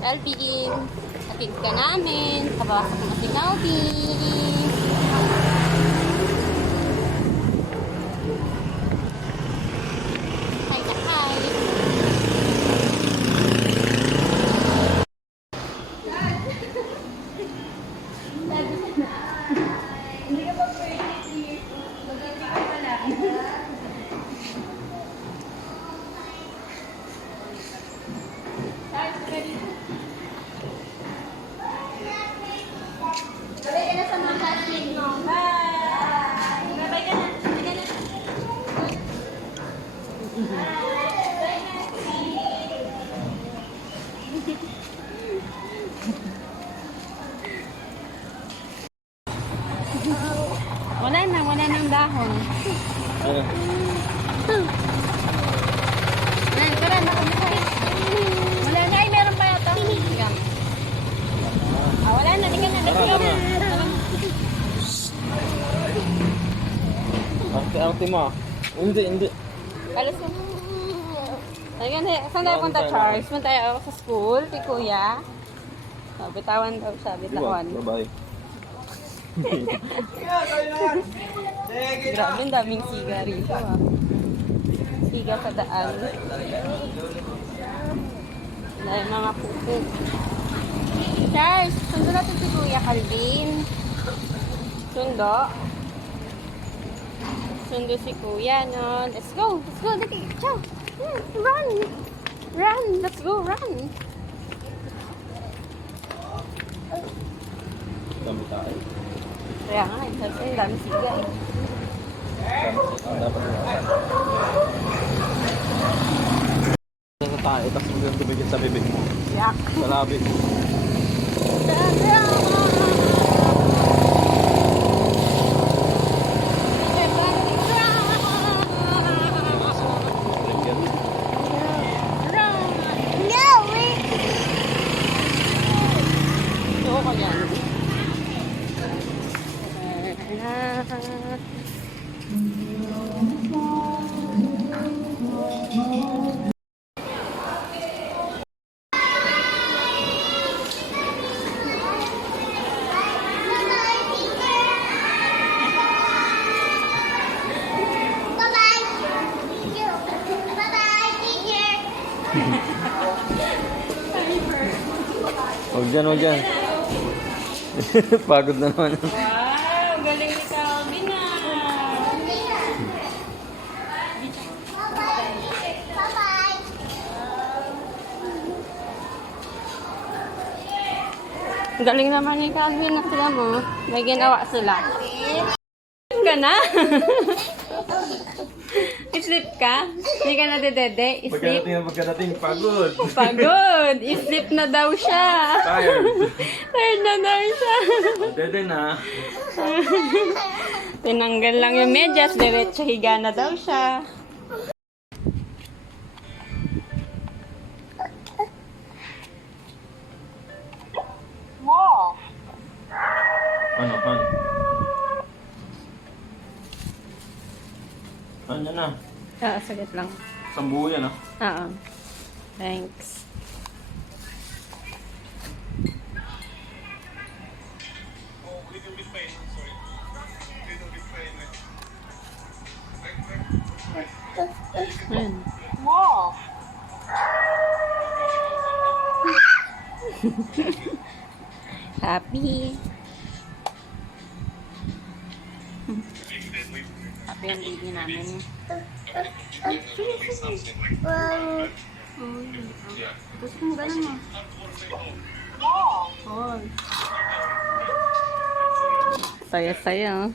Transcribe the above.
Calvin, hatid ka namin. Kabawasok mo si Calvin. Hi na hi. Hindi ka pa pwede si magabi ka pala. Bye ka na sa mga classmate mo. Bye! Bye ka na. Bye ka na. Wala nang dahon. Ay, tara, nakabukay. Wala na, ay meron pa yata. Wala na, tingnan na. Tara na. Arte mo. Hindi. Alas na. Ayun, saan tayo punta, Charles? Punta tayo sa school, kay Kuya. Bitawan daw siya, bitawan. Bye-bye. Grabe, ang daming siga rito, ah. Siga sa daan. Dahil mga pupo. Charles, sundo natin si Kuya Calvin. Sundo. Sundo si Kuya, no? Let's go, dali. Ciao. Run, let's go, run. Dami tayo. Kaya nga, ang dami siga, eh. Dapat na. Sa tayo, tapos biglang tumigil sa bibig mo. Yak. Sa labi. Huwag dyan. Pagod na naman. Wow, galing ni Calvin, ah. Galing naman ni Calvin, na sila mo. May ginawa sila. Ka na? Sleep ka? Hindi ka na dedede? Sleep? Pagkadating, pagod. Pagod! I-sleep na daw siya. Tired. Tired na daw siya. Dede na. Tinanggal lang yung medyas, diretso higa na daw siya. Wow! Ano? Ano na? Saglit lang. Sambu yan, ah. Oo. Thanks. Ayan. Wow! Happy. Happy ang baby namin. Gusto mo ganun mo? Saya-saya.